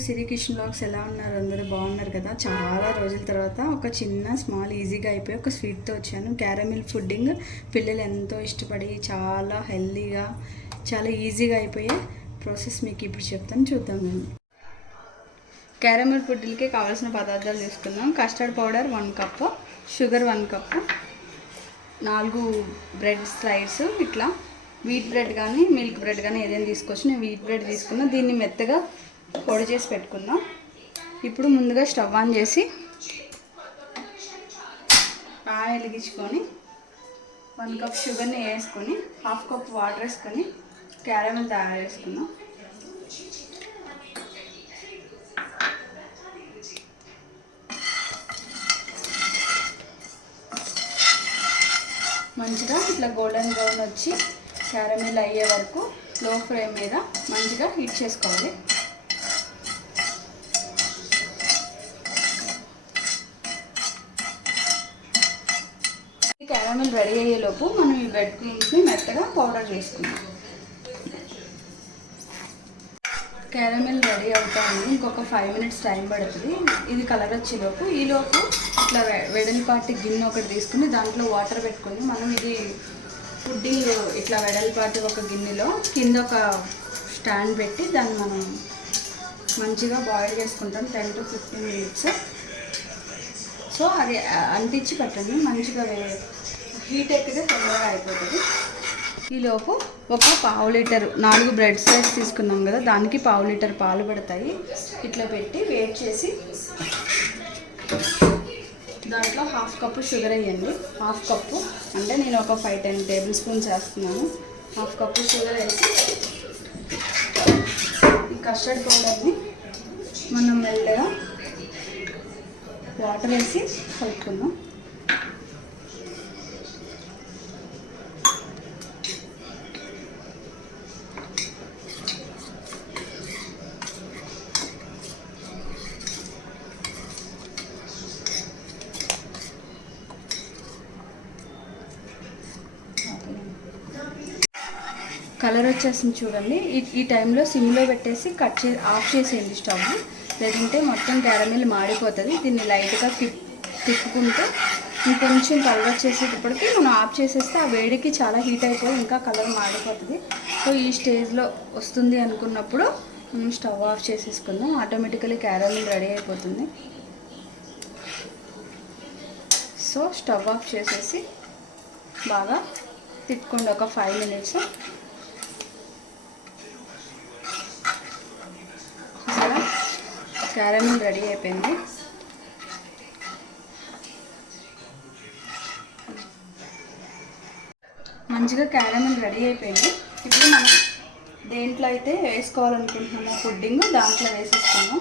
సిరి Kishan blogs ఎలా ఉన్నారు? అందరూ బాగున్నారు కదా? చాలా రోజుల తర్వాత ఒక చిన్న స్మాల్ ఈజీగా అయిపోయి ఒక స్వీట్తో వచ్చాను. క్యారమిల్ ఫుడ్డింగ్ పిల్లలు ఎంతో ఇష్టపడి చాలా హెల్దీగా చాలా ఈజీగా అయిపోయే ప్రాసెస్ మీకు ఇప్పుడు చెప్తాను. చూద్దాం మేము. క్యారమిల్ ఫుడ్లకి కావాల్సిన పదార్థాలు తీసుకుందాం. Custard powder one cup sugar one cup నాలుగు బ్రెడ్ స్లైడ్స్ ఇట్లా. వీట్ బ్రెడ్ కానీ మిల్క్ బ్రెడ్ కానీ ఏదైనా తీసుకొచ్చి నేను వీట్ బ్రెడ్ తీసుకున్నా. దీన్ని మెత్తగా పొడి చేసి పెట్టుకుందాం. ఇప్పుడు ముందుగా స్టవ్ ఆన్ చేసి పాన్ వెలిగించుకొని వన్ కప్ షుగర్ని వేసుకొని హాఫ్ కప్ వాటర్ వేసుకొని క్యారమెల్ తయారు చేసుకుందాం. మంచిగా ఇట్లా గోల్డెన్ బ్రౌన్ వచ్చి క్యారమిల్ అయ్యే వరకు లో ఫ్లేమ్ మీద మంచిగా హీట్ చేసుకోవాలి. ఈ క్యారమిల్ రెడీ అయ్యేలోపు మనం ఈ బ్రెడ్ క్రూమ్స్ని మెత్తగా పౌడర్ చేసుకుందాం. క్యారమిల్ రెడీ అవుతాను. ఇంకొక ఫైవ్ మినిట్స్ టైం పడుతుంది. ఇది కలర్ వచ్చేలోపు ఈలోపు ఇట్లా వెడల్ వెడల్పాటి గిన్నె ఒకటి తీసుకుని దాంట్లో వాటర్ పెట్టుకొని మనం ఇది పుడ్డింగ్ ఇట్లా వెడల్పాటి ఒక గిన్నెలో కింద ఒక స్టాండ్ పెట్టి దాన్ని మనం మంచిగా బాయిల్ చేసుకుంటాం. Ten to fifteen minutes. So అది అంటించి పెట్టండి. మంచిగా హీట్ ఎక్కితే తొందరగా అయిపోతుంది. ఈలోపు ఒక పావు లీటర్ నాలుగు బ్రెడ్ స్లైడ్స్ తీసుకున్నాం కదా దానికి పావు లీటర్ పాలు పడతాయి. ఇట్లా పెట్టి వేట్ చేసి దాంట్లో హాఫ్ కప్పు షుగర్ వేయండి. హాఫ్ కప్పు అంటే నేను ఒక ఫైవ్ టెన్ టేబుల్ స్పూన్స్ వేస్తున్నాను. హాఫ్ కప్పు షుగర్ వేసి ఈ కస్టర్డ్ పౌడర్ని మనం మెల్లగా వాటర్ వేసి కలుపుకుందాం. కలర్ వచ్చేసింది చూడండి. ఈ ఈ టైంలో సిమ్లో పెట్టేసి కట్ చే ఆఫ్ చేసేయండి స్టవ్. లేదంటే మొత్తం క్యారమిల్ మాడిపోతుంది. దీన్ని లైట్గా తిప్పుకుంటే ఇంకొంచెం కలర్ వచ్చేసేటప్పటికి మనం ఆఫ్ చేసేస్తే ఆ వేడికి చాలా హీట్ అయిపోయి ఇంకా కలర్ మాడిపోతుంది. సో ఈ స్టేజ్లో వస్తుంది అనుకున్నప్పుడు మనం స్టవ్ ఆఫ్ చేసేసుకుందాం. ఆటోమేటికలీ క్యారమిల్ రెడీ అయిపోతుంది. సో స్టవ్ ఆఫ్ చేసేసి బాగా తిప్పుకోండి. ఒక ఫైవ్ మినిట్స్ చూసారా క్యారమిల్ రెడీ అయిపోయింది. మంచిగా క్యారమిల్ రెడీ అయిపోయింది. ఇప్పుడు మనం దేంట్లో అయితే వేసుకోవాలనుకుంటున్నామో పుడ్డింగ్ దాంట్లో వేసేసుకుందాం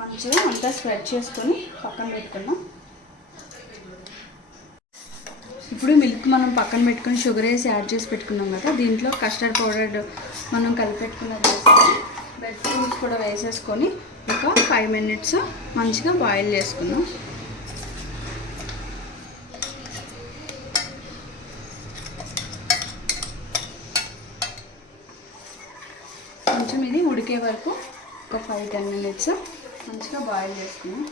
మంచిగా అంతా స్ప్రెడ్ చేసుకొని పక్కన పెట్టుకున్నాం ఇప్పుడు మిల్క్ మనం పక్కన పెట్టుకొని షుగర్ వేసి యాడ్ చేసి పెట్టుకున్నాం కదా దీంట్లో కస్టర్డ్ పౌడర్ మనం కలిపెట్టుకున్నది వేసుకొని బ్రెడ్ క్రూమ్స్ కూడా వేసేసుకొని ఒక ఫైవ్ మినిట్స్ మంచిగా బాయిల్ చేసుకుందాం. కొంచెం ఇది ఉడికే వరకు ఒక ఫైవ్ టెన్ మినిట్స్ మంచిగా బాయిల్ చేసుకున్నాం.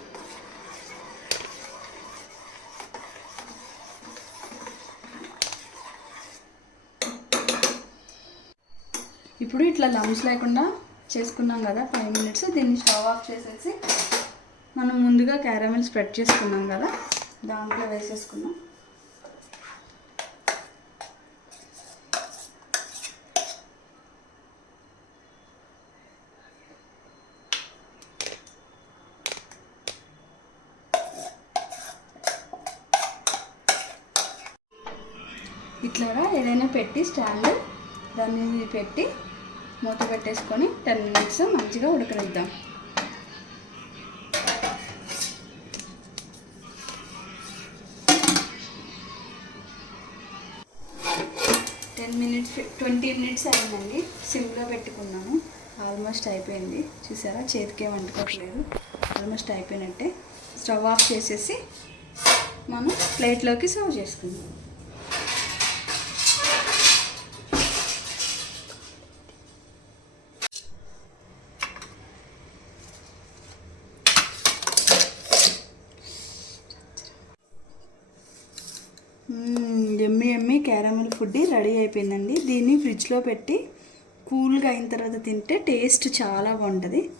ఇప్పుడు ఇట్లా లమ్స్ లేకుండా చేసుకున్నాం కదా ఫైవ్ మినిట్స్ దీన్ని స్టవ్ ఆఫ్ చేసేసి మనం ముందుగా క్యారమెల్ స్ప్రెడ్ చేసుకున్నాం కదా దాంట్లో వేసేసుకున్నాం. ఇట్లాగా ఏదైనా పెట్టి స్టాండ్ దాన్ని పెట్టి మూత పెట్టేసుకొని టెన్ మినిట్స్ మంచిగా ఉడకనిద్దాం. టెన్ మినిట్స్ ట్వంటీ మినిట్స్ అయిందండి. సిమ్లో పెట్టుకున్నాను. ఆల్మోస్ట్ అయిపోయింది. చూసారా? చేతికే వండుకోవట్లేదు ఆల్మోస్ట్ అయిపోయినట్టే. స్టవ్ ఆఫ్ చేసేసి మనం ప్లేట్లోకి సర్వ్ చేసుకుందాం. ఎమ్మి ఎమ్మి క్యారమల్ ఫుడ్ రెడీ అయిపోయిందండి. దీన్ని ఫ్రిడ్జ్లో పెట్టి కూల్గా అయిన తర్వాత తింటే టేస్ట్ చాలా బాగుంటుంది.